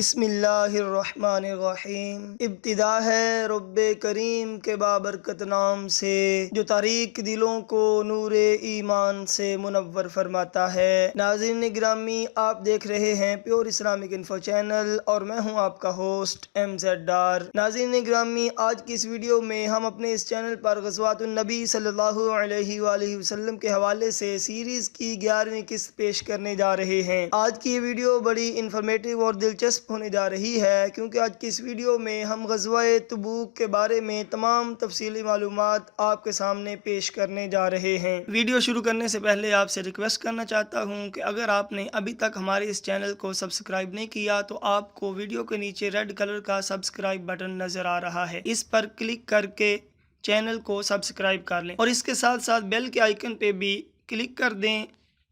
بسم اللہ الرحمن الرحیم۔ ابتدا ہے رب کریم کے بابرکت نام سے جو تاریک دلوں کو نور ایمان سے منور فرماتا ہے۔ ناظرین گرامی، آپ دیکھ رہے ہیں پیور اسلامک انفو چینل اور میں ہوں آپ کا ہوسٹ MZ ڈار۔ ناظرین گرامی، آج کی اس ویڈیو میں ہم اپنے اس چینل پر غزوات النبی صلی اللہ علیہ وآلہ وسلم کے حوالے سے سیریز کی 11ویں قسط پیش کرنے جا رہے ہیں۔ آج کی یہ ویڈیو بڑی انفارمیٹیو اور دلچسپ ہونے جا رہی ہے کیونکہ آج کی اس ویڈیو میں ہم غزوہ تبوک کے بارے میں تمام تفصیلی معلومات آپ کے سامنے پیش کرنے جا رہے ہیں۔ ویڈیو شروع کرنے سے پہلے آپ سے ریکویسٹ کرنا چاہتا ہوں کہ اگر آپ نے ابھی تک ہمارے اس چینل کو سبسکرائب نہیں کیا تو آپ کو ویڈیو کے نیچے ریڈ کلر کا سبسکرائب بٹن نظر آ رہا ہے، اس پر کلک کر کے چینل کو سبسکرائب کر لیں اور اس کے ساتھ ساتھ بیل کے آئیکن پہ بھی کلک کر دیں،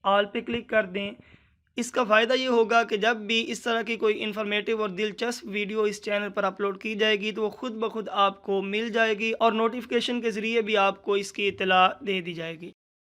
آل پہ کلک کر دیں۔ اس کا فائدہ یہ ہوگا کہ جب بھی اس طرح کی کوئی انفارمیٹیو اور دلچسپ ویڈیو اس چینل پر اپلوڈ کی جائے گی تو وہ خود بخود آپ کو مل جائے گی اور نوٹیفیکیشن کے ذریعے بھی آپ کو اس کی اطلاع دے دی جائے گی۔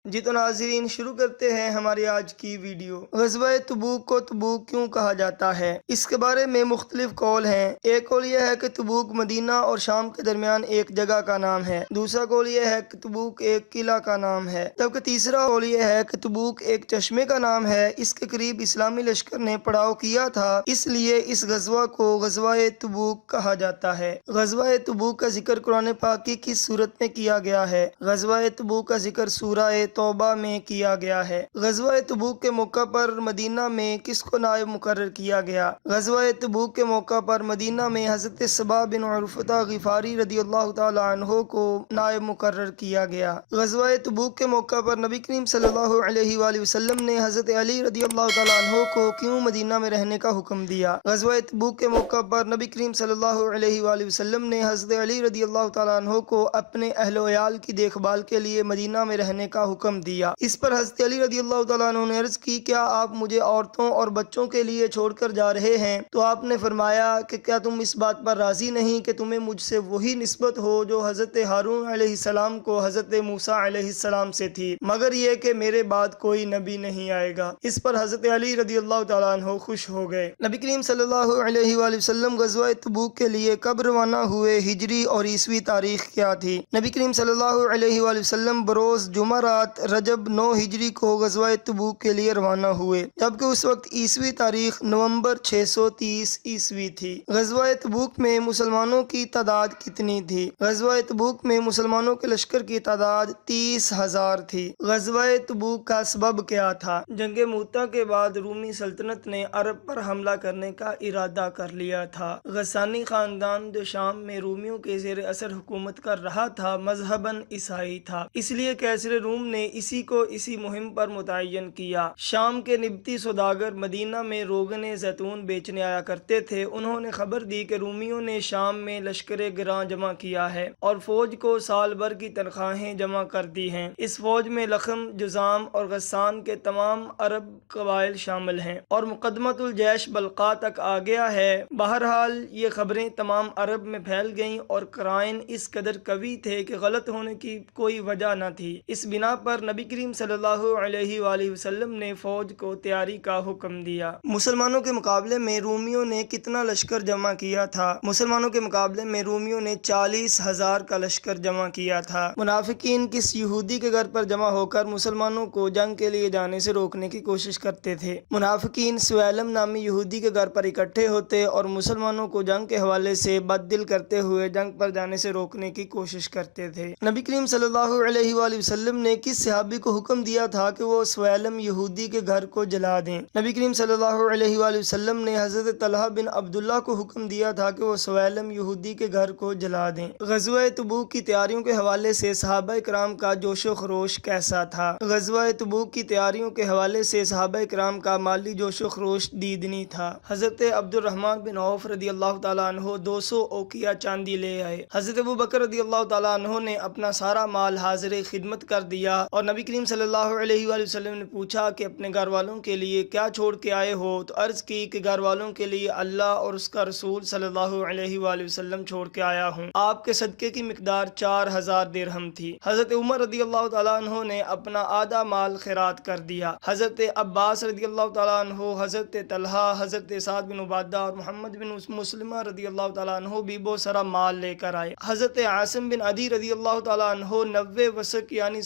جی تو ناظرین، شروع کرتے ہیں ہماری آج کی ویڈیو۔ غزوہ تبوک کو تبوک کیوں کہا جاتا ہے؟ اس کے بارے میں مختلف قول ہیں۔ ایک قول یہ ہے کہ تبوک مدینہ اور شام کے درمیان ایک جگہ کا نام ہے۔ دوسرا قول یہ ہے کہ تبوک ایک قلعہ کا نام ہے، جبکہ تیسرا قول یہ ہے کہ تبوک ایک چشمے کا نام ہے۔ اس کے قریب اسلامی لشکر نے پڑاؤ کیا تھا، اس لیے اس غزوہ کو غزوہ تبوک کہا جاتا ہے۔ غزوہ تبوک کا ذکر قرآن پاک کی کس صورت میں کیا گیا ہے؟ غزوہ تبوک کا ذکر سورہ توبہ میں کیا گیا ہے۔ غزوہ تبوک کے موقع پر مدینہ میں کس کو نائب مقرر کیا گیا؟ غزوہ تبوک کے موقع پر مدینہ میں حضرت صبا بن عرفۃ غفاری رضی اللہ تعالی عنہ کو نائب مقرر کیا گیا۔ غزوہ تبوک کے موقع پر نبی کریم صلی اللہ علیہ وآلہ وسلم نے حضرت علی رضی اللہ تعالی عنہ کو کیوں مدینہ میں رہنے کا حکم دیا؟ غزوہ تبوک کے موقع پر نبی کریم صلی اللہ علیہ وآلہ وسلم نے حضرت علی رضی اللہ تعالی عنہ کو اپنے اہل و عیال کی دیکھ بھال کے لیے مدینہ میں رہنے کا حکم دیا۔ اس پر حضرت علی رضی اللہ تعالیٰ عنہ نے عرض کی، کیا آپ مجھے عورتوں اور بچوں کے لیے چھوڑ کر جا رہے ہیں؟ تو آپ نے فرمایا کہ کیا تم اس بات پر راضی نہیں کہ تمہیں مجھ سے وہی نسبت ہو جو حضرت ہارون علیہ السلام کو حضرت موسیٰ علیہ السلام سے تھی، مگر یہ کہ میرے بعد کوئی نبی نہیں آئے گا۔ اس پر حضرت علی رضی اللہ تعالیٰ عنہ خوش ہو گئے۔ نبی کریم صلی اللہ علیہ وآلہ وسلم غزوہ تبوک کے لیے کب روانہ ہوئے؟ ہجری اور عیسوی تاریخ کیا تھی؟ نبی کریم صلی اللہ علیہ وآلہ وسلم بروز جمعرات رجب 9 ہجری کو غزوہ تبوک کے لیے روانہ ہوئے، جبکہ اس وقت عیسوی تاریخ نومبر 630 عیسوی تھی۔ غزوہ تبوک میں مسلمانوں کی تعداد کتنی تھی؟ غزوہ تبوک میں مسلمانوں کے لشکر کی تعداد 30,000 تھی۔ غزوہ تبوک کا سبب کیا تھا؟ جنگ موتہ کے بعد رومی سلطنت نے عرب پر حملہ کرنے کا ارادہ کر لیا تھا۔ غسانی خاندان جو شام میں رومیوں کے زیر اثر حکومت کر رہا تھا مذہباً عیسائی تھا، اس لیے قیصر روم نے اسی کو اسی مہم پر متعین کیا۔ شام کے نبطی سوداگر مدینہ میں روغن زیتون بیچنے آیا کرتے تھے۔ انہوں نے خبر دی کہ رومیوں نے شام میں لشکر گراں جمع کیا ہے اور فوج کو سال بھر کی تنخواہیں جمع کر دی ہیں۔ اس فوج میں لخم، جذام اور غسان کے تمام عرب قبائل شامل ہیں اور مقدمۃ الجیش بلقاء تک آ گیا ہے۔ بہرحال یہ خبریں تمام عرب میں پھیل گئیں اور قرائن اس قدر قوی تھے کہ غلط ہونے کی کوئی وجہ نہ تھی۔ اس بنا پر نبی کریم صلی اللہ علیہ وآلہ وسلم نے فوج کو تیاری کا حکم دیا۔ مسلمانوں کے مقابلے میں رومیوں نے کتنا لشکر جمع کیا تھا؟ مسلمانوں کے مقابلے میں رومیوں نے 40,000 کا لشکر جمع کیا تھا۔ منافقین کس یہودی کے گھر پر جمع ہو کر مسلمانوں کو جنگ کے لیے جانے سے روکنے کی کوشش کرتے تھے؟ منافقین سویلم نامی یہودی کے گھر پر اکٹھے ہوتے اور مسلمانوں کو جنگ کے حوالے سے بد دل کرتے ہوئے جنگ پر جانے سے روکنے کی کوشش کرتے تھے۔ نبی کریم صلی اللہ علیہ وآلہ وسلم نے کس صحابی کو حکم دیا تھا کہ وہ سویلم یہودی کے گھر کو جلا دیں؟ نبی کریم صلی اللہ علیہ وآلہ وسلم نے حضرت طلحہ بن عبداللہ کو حکم دیا تھا کہ وہ سویلم یہودی کے گھر کو جلا دیں۔ غزوہ تبوک کی تیاریوں کے حوالے سے صحابہ کرام کا جوش و خروش کیسا تھا؟ غزوہ تبوک کی تیاریوں کے حوالے سے صحابہ کرام کا مالی جوش و خروش دیدنی تھا۔ حضرت عبد الرحمن بن عوف رضی اللہ تعالیٰ عنہ 200 اوقیہ چاندی لے آئے۔ حضرت ابوبکر رضی اللہ تعالیٰ عنہ نے اپنا سارا مال حاضر خدمت کر دیا اور نبی کریم صلی اللہ علیہ وآلہ وسلم نے پوچھا کہ اپنے گھر والوں کے لیے کیا چھوڑ کے آئے ہو؟ تو عرض کی کہ گھر والوں کے لیے اللہ اور اس کا رسول صلی اللہ علیہ وآلہ وسلم چھوڑ کے آیا ہوں۔ آپ کے صدقے کی مقدار 4000 درہم تھی۔ حضرت عمر رضی اللہ تعالیٰ عنہ نے اپنا آدھا مال خیرات کر دیا۔ حضرت عباس رضی اللہ تعالیٰ عنہ، حضرت طلحہ، حضرت سعد بن عبادہ اور محمد بن مسلمہ رضی اللہ تعالیٰ عنہ بھی بہت سارا مال لے کر آئے۔ حضرت عاصم بن عدی رضی اللہ تعالیٰ عنہ 90 وسق یعنی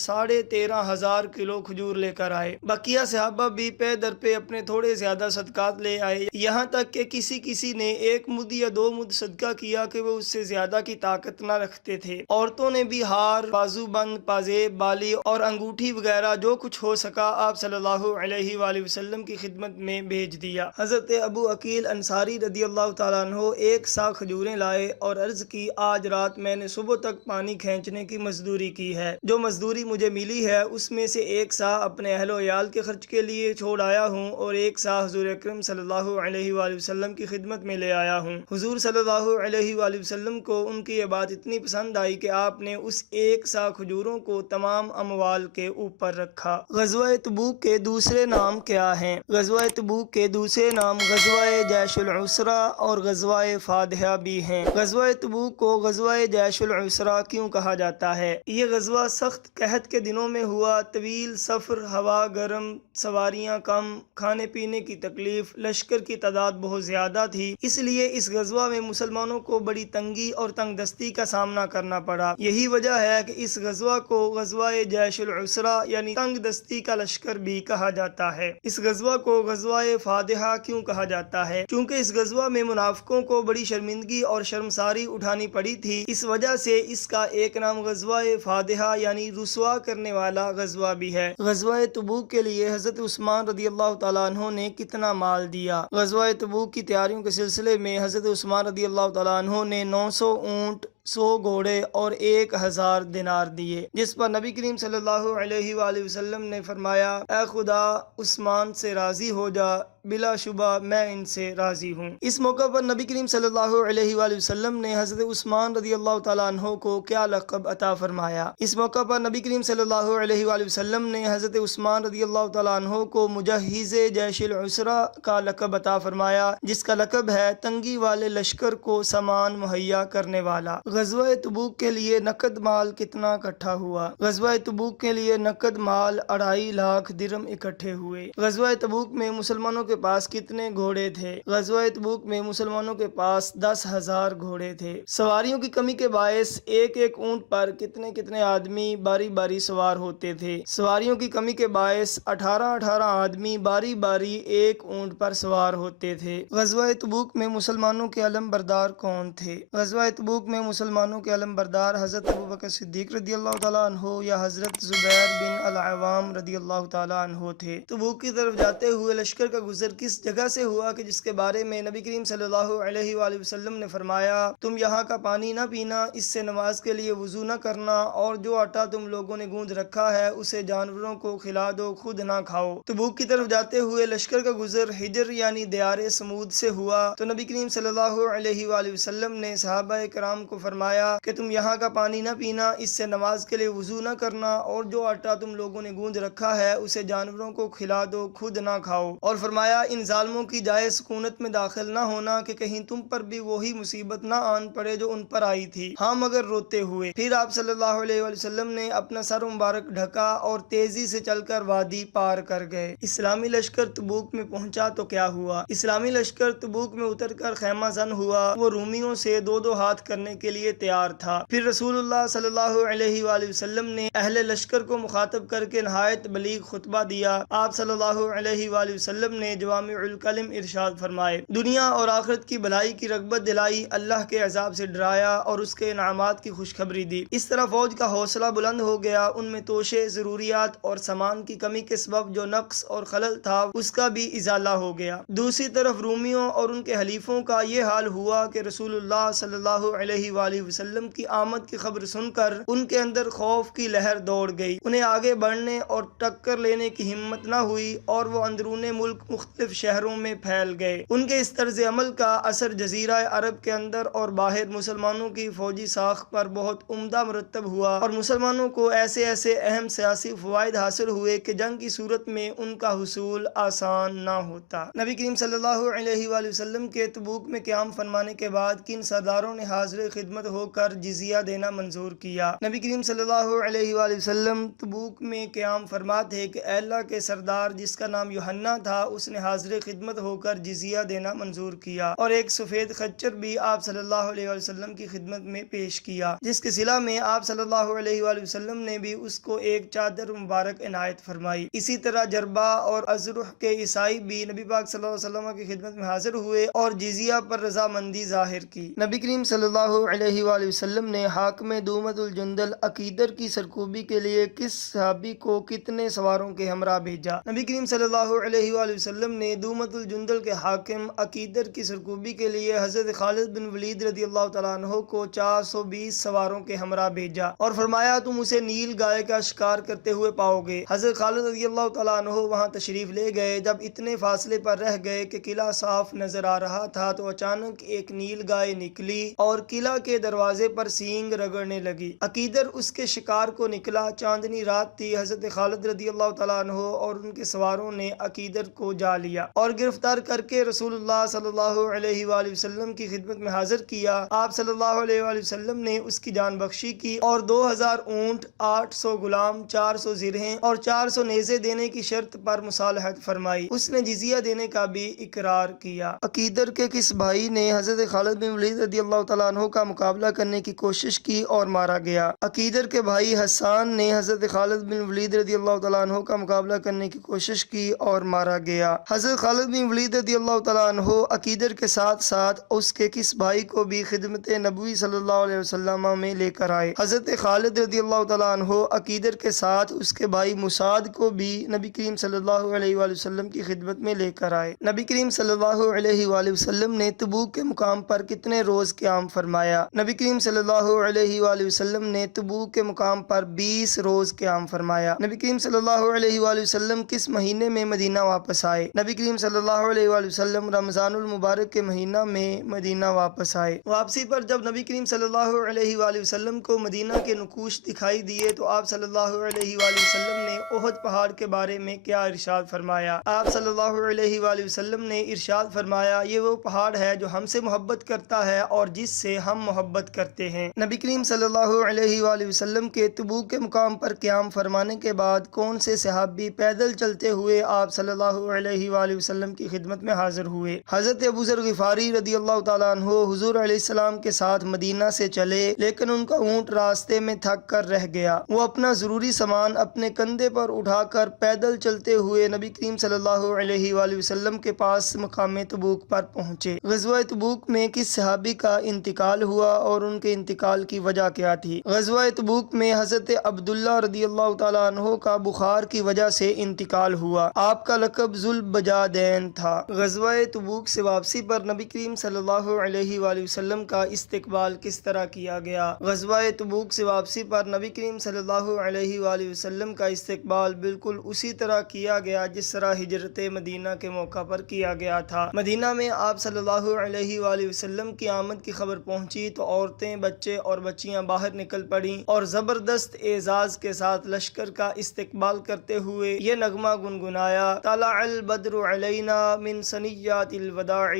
13,500 کلو کھجور لے کر آئے۔ بقیہ صحابہ بھی پے در پہ اپنے تھوڑے زیادہ صدقات لے آئے، یہاں تک کہ کسی نے 1 مد یا 2 مد صدقہ کیا کہ وہ اس سے زیادہ کی طاقت نہ رکھتے تھے۔ عورتوں نے بھی ہار، بازو بند، پازیب، بالی اور انگوٹھی وغیرہ جو کچھ ہو سکا آپ صلی اللہ علیہ وآلہ وسلم کی خدمت میں بھیج دیا۔ حضرت ابو عقیل انصاری رضی اللہ تعالیٰ عنہ 1 سا کھجوریں لائے اور عرض کی آج رات میں نے صبح تک پانی کھینچنے کی مزدوری کی ہے، جو مزدوری مجھے ملی ہے اس میں سے 1 سا اپنے اہل و عیال کے خرچ کے لیے چھوڑ آیا ہوں اور 1 سا حضور اکرم صلی اللہ علیہ وآلہ وسلم کی خدمت میں لے آیا ہوں۔ حضور صلی اللہ علیہ وآلہ وسلم کو ان کی یہ بات اتنی پسند آئی کہ آپ نے اس 1 سا کھجوروں کو تمام اموال کے اوپر رکھا۔ غزوہ تبوک کے دوسرے نام کیا ہیں؟ غزوہ تبوک کے دوسرے نام غزوہ جیش العسرہ اور غزوہ فادحہ بھی ہیں۔ غزوہ تبوک کو غزوہ جیش العسرہ کیوں کہا جاتا ہے؟ یہ غزوہ سخت قحط کے دنوں میں ہوا۔ طویل سفر، ہوا گرم، سواریاں کم، کھانے پینے کی تکلیف، لشکر کی تعداد بہت زیادہ تھی، اس لیے اس غزوہ میں مسلمانوں کو بڑی تنگی اور تنگ دستی کا سامنا کرنا پڑا۔ یہی وجہ ہے کہ اس غزوہ کو غزوہ جیش العسرہ یعنی تنگ دستی کا لشکر بھی کہا جاتا ہے۔ اس غزوہ کو غزوہ فادحہ کیوں کہا جاتا ہے؟ چونکہ اس غزوہ میں منافقوں کو بڑی شرمندگی اور شرمساری اٹھانی پڑی تھی، اس وجہ سے اس کا ایک نام غزوہ فادحہ یعنی رسوا کرنے والا غزوہ بھی ہے۔ غزوہ تبوک کے لیے حضرت عثمان رضی اللہ تعالیٰ عنہ نے کتنا مال دیا؟ غزوہ تبوک کی تیاریوں کے سلسلے میں حضرت عثمان رضی اللہ تعالیٰ عنہ نے 900 اونٹ، 100 گھوڑے اور 1000 دینار دیے، جس پر نبی کریم صلی اللہ علیہ وآلہ وسلم نے فرمایا اے خدا عثمان سے راضی ہو جا، بلا شبہ میں ان سے راضی ہوں۔ اس موقع پر نبی کریم صلی اللہ علیہ وآلہ وسلم نے حضرت عثمان رضی اللہ تعالیٰ عنہ کو کیا لقب عطا فرمایا؟ اس موقع پر نبی کریم صلی اللہ علیہ وآلہ وسلم نے حضرت عثمان رضی اللہ تعالیٰ عنہ کو مجہز جیش العسرہ کا لقب عطا فرمایا، جس کا لقب ہے تنگی والے لشکر کو سامان مہیا کرنے والا۔ غزوہ تبوک کے لیے نقد مال کتنا اکٹھا ہوا؟ غزوہ تبوک کے لیے نقد مال 2.5 لاکھ درہم اکٹھے ہوئے۔ غزوہ تبوک میں مسلمانوں کے پاس کتنے گھوڑے تھے؟ غزوہ تبوک میں مسلمانوں کے پاس 10,000 گھوڑے تھے۔ سواریوں کی کمی کے باعث ایک اونٹ پر کتنے آدمی باری باری سوار ہوتے تھے؟ سواریوں کی کمی کے باعث 18 آدمی باری باری ایک اونٹ پر سوار ہوتے تھے۔ غزوہ تبوک میں مسلمانوں کے علم بردار کون تھے؟ غزوہ تبوک میں مسلمانوں کے علم بردار حضرت ابوبکر صدیق رضی اللہ تعالیٰ عنہ یا حضرت زبیر بن العوام رضی اللہ تعالیٰ عنہ تھے۔ تبوک کی طرف جاتے ہوئے لشکر کا گزر کس جگہ سے ہوا کہ جس کے بارے میں نبی کریم صلی اللہ علیہ وآلہ وسلم نے فرمایا تم یہاں کا پانی نہ پینا، اس سے نماز کے لیے وضو نہ کرنا، اور جو آٹا تم لوگوں نے گوندھ رکھا ہے اسے جانوروں کو کھلا دو، خود نہ کھاؤ۔ تبوک کی طرف جاتے ہوئے لشکر کا گزر ہجر یعنی دیار سمود سے ہوا تو نبی کریم صلی اللہ علیہ وآلہ وسلم نے صحابہ کرام کو فرمایا کہ تم یہاں کا پانی نہ پینا، اس سے نماز کے لیے وضو نہ کرنا، اور جو آٹا تم لوگوں نے گوندھ رکھا ہے اسے جانوروں کو کھلا دو، خود نہ کھاؤ، اور فرمایا ان ظالموں کی جائے سکونت میں داخل نہ ہونا کہ کہیں تم پر بھی وہی مصیبت نہ آن پڑے جو ان پر آئی تھی، ہاں مگر روتے ہوئے۔ پھر آپ صلی اللہ علیہ وآلہ وسلم نے اپنا سر مبارک ڈھکا اور تیزی سے چل کر وادی پار کر گئے۔ اسلامی لشکر تبوک میں پہنچا تو کیا ہوا؟ اسلامی لشکر تبوک میں اتر کر خیمہ زن ہوا، وہ رومیوں سے 2 ہاتھ کرنے کے لیے تیار تھا۔ پھر رسول اللہ صلی اللہ علیہ وآلہ وسلم نے اہل لشکر کو مخاطب کر کے نہایت بلیغ خطبہ دیا۔ آپ صلی اللہ علیہ وآلہ وسلم نے جوامع الکلم ارشاد فرمائے، دنیا اور آخرت کی بھلائی کی رغبت دلائی، اللہ کے عذاب سے ڈرایا اور اس کے انعامات کی خوشخبری دی۔ اس طرح فوج کا حوصلہ بلند ہو گیا، ان میں توشے، ضروریات اور سامان کی کمی کے سبب جو نقص اور خلل تھا اس کا بھی ازالہ ہو گیا۔ دوسری طرف رومیوں اور ان کے حلیفوں کا یہ حال ہوا کہ رسول اللہ صلی اللہ علیہ وآلہ وآلہ وسلم کی آمد کی خبر سن کر ان کے اندر خوف کی لہر دوڑ گئی. انہیں آگے بڑھنے اور ٹکر لینے کی ہمت نہ ہوئی اور وہ اندرون ملک مختلف شہروں میں پھیل گئے. ان کے اس طرز عمل کا اثر جزیرہ عرب کے اندر اور باہر مسلمانوں کی فوجی ساخت پر بہت عمدہ مرتب ہوا اور مسلمانوں کو ایسے اہم سیاسی فوائد حاصل ہوئے کہ جنگ کی صورت میں ان کا حصول آسان نہ ہوتا. نبی کریم صلی اللہ علیہ وآلہ وسلم کے تبوک میں قیام فرمانے کے بعد کن سرداروں نے حاضر خدمت ہو کر جزیہ دینا منظور کیا؟ نبی کریم صلی اللہ علیہ وآلہ وسلم تبوک میں قیام فرما تھے کہ اللہ کے سردار جس کا نام یوحنا تھا اس نے حاضر خدمت ہو کر جزیہ دینا منظور کیا اور ایک سفید خچر بھی آپ صلی اللہ علیہ وآلہ وسلم کی خدمت میں پیش کیا، جس کے صلہ میں آپ صلی اللہ علیہ وآلہ وسلم نے بھی اس کو ایک چادر مبارک عنایت فرمائی. اسی طرح جربا اور ازرح کے عیسائی بھی نبی پاک صلی اللہ علیہ وسلم کی خدمت میں حاضر ہوئے اور جزیہ پر رضامندی ظاہر کی. نبی کریم صلی اللہ علیہ وآلہ وسلم نے حاکم دومت الجندل عقیدر کی سرکوبی کے لیے کس صحابی کو کتنے سواروں کے ہمراہ بھیجا؟ نبی کریم صلی اللہ علیہ وآلہ وسلم نے دومت الجندل کے حاکم عقیدر کی سرکوبی کے لیے حضرت خالد بن ولید رضی اللہ تعالیٰ عنہ کو 420 سواروں کے ہمراہ بھیجا اور فرمایا تم اسے نیل گائے کا شکار کرتے ہوئے پاؤ گے. حضرت خالد رضی اللہ تعالیٰ عنہ وہاں تشریف لے گئے. جب اتنے فاصلے پر رہ گئے کہ قلعہ صاف نظر آ رہا تھا تو اچانک ایک نیل گائے نکلی اور قلعہ کے دروازے پر سینگ رگڑنے لگی. عقیدر اس کے شکار کو نکلا. چاندنی رات تھی. حضرت خالد رضی اللہ تعالیٰ عنہ اور ان کے سواروں نے عقیدر کو جا لیا اور گرفتار کر کے رسول اللہ صلی اللہ علیہ وآلہ وسلم کی خدمت میں حاضر کیا. آپ صلی اللہ علیہ وآلہ وسلم نے اس کی جان بخشی کی اور 2000 اونٹ، 800 غلام، 400 زرہیں اور 400 نیزے دینے کی شرط پر مصالحت فرمائی. اس نے جزیہ دینے کا بھی اقرار کیا. عقیدر کے کس بھائی نے حضرت خالد بن ولید رضی اللہ تعالیٰ عنہ کا مقابلہ کرنے کی کوشش کی اور مارا گیا؟ عقیدر کے بھائی حسان نے حضرت خالد بن ولید رضی اللہ تعالیٰ عنہ کا مقابلہ کرنے کی کوشش کی اور مارا گیا. حضرت خالد بن ولید رضی اللہ تعالیٰ عنہ عقیدر کے ساتھ ساتھ اس کے کس بھائی کو بھی خدمت نبوی صلی اللہ علیہ وسلم میں لے کر آئے؟ حضرت خالد رضی اللہ تعالیٰ عنہ عقیدر کے ساتھ اس کے بھائی مسعد کو بھی نبی کریم صلی اللہ علیہ وآلہ وسلم کی خدمت میں لے کر آئے. نبی کریم صلی اللہ علیہ وآلہ وسلم نے تبوک کے مقام پر کتنے روز قیام فرمایا؟ نبی کریم صلی اللہ علیہ وآلہ وسلم نے تبوک کے مقام پر 20 روز قیام فرمایا. نبی کریم صلی اللہ علیہ وآلہ وسلم کس مہینے میں مدینہ واپس آئے؟ نبی کریم صلی اللہ علیہ وآلہ وسلم رمضان المبارک کے مہینہ میں مدینہ واپس آئے. واپسی پر جب نبی کریم صلی اللہ علیہ وآلہ وسلم کو مدینہ کے نقوش دکھائی دیے تو آپ صلی اللہ علیہ وآلہ وسلم نے احد پہاڑ کے بارے میں کیا ارشاد فرمایا؟ آپ صلی اللہ علیہ وآلہ وسلم نے ارشاد فرمایا یہ وہ پہاڑ ہے جو ہم سے محبت کرتا ہے اور جس سے ہم محبت کرتے ہیں. نبی کریم صلی اللہ علیہ وآلہ وسلم کے تبوک کے مقام پر قیام فرمانے کے بعد کون سے صحابی پیدل چلتے ہوئے آپ صلی اللہ علیہ وآلہ وسلم کی خدمت میں حاضر ہوئے؟ حضرت ابو ذر غفاری رضی اللہ تعالیٰ عنہ حضور علیہ السلام کے ساتھ مدینہ سے چلے لیکن ان کا اونٹ راستے میں تھک کر رہ گیا. وہ اپنا ضروری سامان اپنے کندھے پر اٹھا کر پیدل چلتے ہوئے نبی کریم صلی اللہ علیہ وآلہ وسلم کے پاس مقام تبوک پر پہنچے. غزوہ تبوک میں کس صحابی کا انتقال ہوا اور ان کے انتقال کی وجہ کیا تھی؟ غزوہ تبوک میں حضرت عبداللہ رضی اللہ تعالیٰ عنہ کا بخار کی وجہ سے انتقال ہوا. آپ کا لقب ذوالبجادین تھا. غزوہ تبوک سے واپسی پر نبی کریم صلی اللہ علیہ وآلہ وسلم کا استقبال کس طرح کیا گیا؟ غزوہ تبوک سے واپسی پر نبی کریم صلی اللہ علیہ وآلہ وسلم کا استقبال بالکل اسی طرح کیا گیا جس طرح ہجرت مدینہ کے موقع پر کیا گیا تھا. مدینہ میں آپ صلی اللہ علیہ وآلہ وسلم کی آمد کی خبر پہنچی تو عورتیں، بچے اور بچیاں باہر نکل پڑیں اور زبردست اعزاز کے ساتھ لشکر کا استقبال کرتے ہوئے یہ نغمہ گنگنایا: طلع البدر علینا من ثنیات الوداع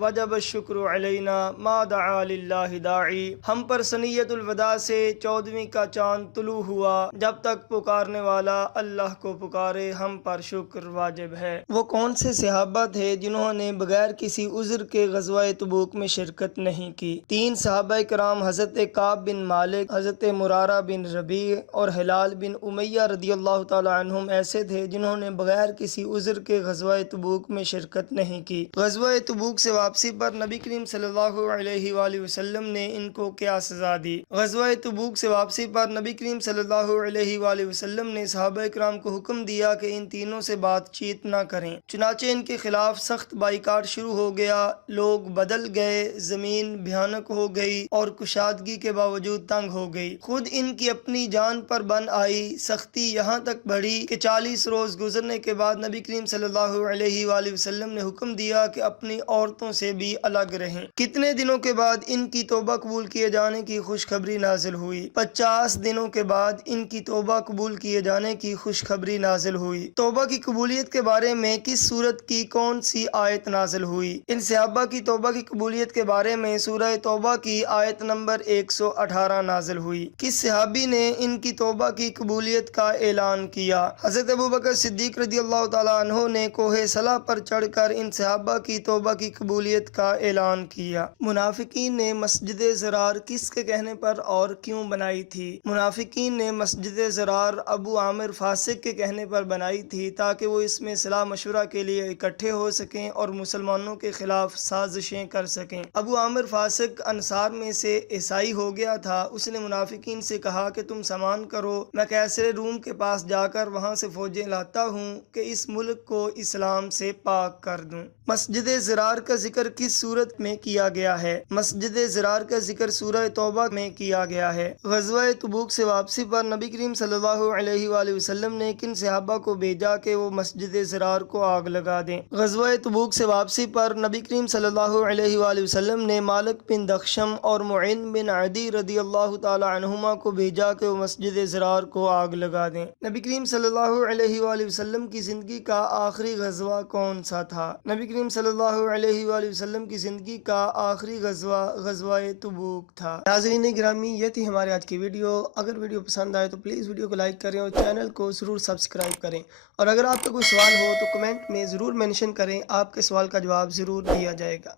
وجب الشکر علینا ما دعا للہ داعی. ہم پر ثنیت الوداع سے 14ویں کا چاند طلوع ہوا. جب تک پکارنے والا اللہ کو پکارے ہم پر شکر واجب ہے. وہ کون سے صحابہ تھے جنہوں نے بغیر کسی عذر کے غزوہ تبوک میں شرکت نہیں کی؟ 3 صحابہ کرام حضرت کعب بن مالک، حضرت مرارہ بن ربیع اور ہلال بن امیہ رضی اللہ تعالی عنہم ایسے تھے جنہوں نے بغیر کسی عذر کے غزوہ تبوک میں شرکت نہیں کی. غزوہ تبوک سے واپسی پر نبی کریم صلی اللہ علیہ وآلہ وسلم نے ان کو کیا سزا دی؟ غزوہ تبوک سے واپسی پر نبی کریم صلی اللہ علیہ وآلہ وسلم نے صحابہ کرام کو حکم دیا کہ ان تینوں سے بات چیت نہ کریں، چنانچہ ان کے خلاف سخت بائیکاٹ شروع ہو گیا۔ لوگ بدل گئے، زمین بھیانک ہو گئی اور کشادگی کے باوجود تنگ ہو گئی۔ خود ان کی اپنی جان پر بن آئی، سختی یہاں تک بڑھی کہ 40 روز گزرنے کے بعد نبی کریم صلی اللہ علیہ وآلہ وسلم نے حکم دیا کہ اپنی عورتوں سے بھی الگ رہیں۔ کتنے دنوں کے بعد ان کی توبہ قبول کیے جانے کی خوشخبری نازل ہوئی؟ 50 دنوں کے بعد ان کی توبہ قبول کیے جانے کی خوشخبری نازل ہوئی۔ توبہ کی قبولیت کے بارے میں کس سورت کی کون سی آیت نازل ہوئی؟ ان صحابہ کی توبہ کی قبولیت کے بارے میں سورہ توبہ کی آیت نمبر 118 نازل ہوئی۔ کس صحابی نے ان کی توبہ کی قبولیت کا اعلان کیا؟ حضرت ابوبکر صدیق رضی اللہ تعالیٰ عنہ نے کوہ صلا پر چڑھ کر ان صحابہ کی توبہ کی قبولیت کا اعلان کیا۔ منافقین نے مسجد ضرار کس کے کہنے پر اور کیوں بنائی تھی؟ منافقین نے مسجد ضرار ابو عامر فاسق کے کہنے پر بنائی تھی تاکہ وہ اس میں صلاح مشورہ کے لیے اکٹھے ہو سکیں اور مسلمانوں کے خلاف سازشیں کر سکیں۔ ابو عامر فاسق انصار میں سے عیسائی ہو گیا تھا۔ اس نے منافقین سے کہا کہ تم سامان کرو، میں قیصر روم کے پاس جا کر وہاں سے فوجیں لاتا ہوں کہ اس ملک کو اسلام سے پاک کر دوں۔ مسجد ضرار کا ذکر کس سورت میں کیا گیا ہے؟ مسجد ضرار کا ذکر سورہ توبہ میں کیا گیا ہے۔ غزوہ تبوک سے واپسی پر نبی کریم صلی اللہ علیہ وآلہ وسلم نے کن صحابہ کو بھیجا کہ وہ مسجد ضرار کو آگ لگا دیں؟ غزوہ تبوک سے واپسی پر نبی کریم صلی اللہ علیہ وآلہ وسلم نے مالک بن دخشم اور معین بن عدی رضی اللہ تعالی عنہما کو بھیجا کہ وہ مسجد ضرار کو آگ لگا دیں۔ نبی کریم صلی اللہ علیہ وآلہ وسلم کی زندگی کا آخری غزوہ کون سا تھا؟ نبی کریم صلی اللہ علیہ وآلہ وسلم کی زندگی کا آخری غزوہ غزوہ تبوک تھا۔ ناظرین گرامی، یہ تھی ہمارے آج کی ویڈیو۔ اگر ویڈیو پسند آئے تو پلیز ویڈیو کو لائک کریں اور چینل کو ضرور سبسکرائب کریں، اور اگر آپ کا کوئی سوال ہو تو کمنٹ میں ضرور مینشن کریں، آپ کے سوال کا جواب ضرور دیا جائے گا۔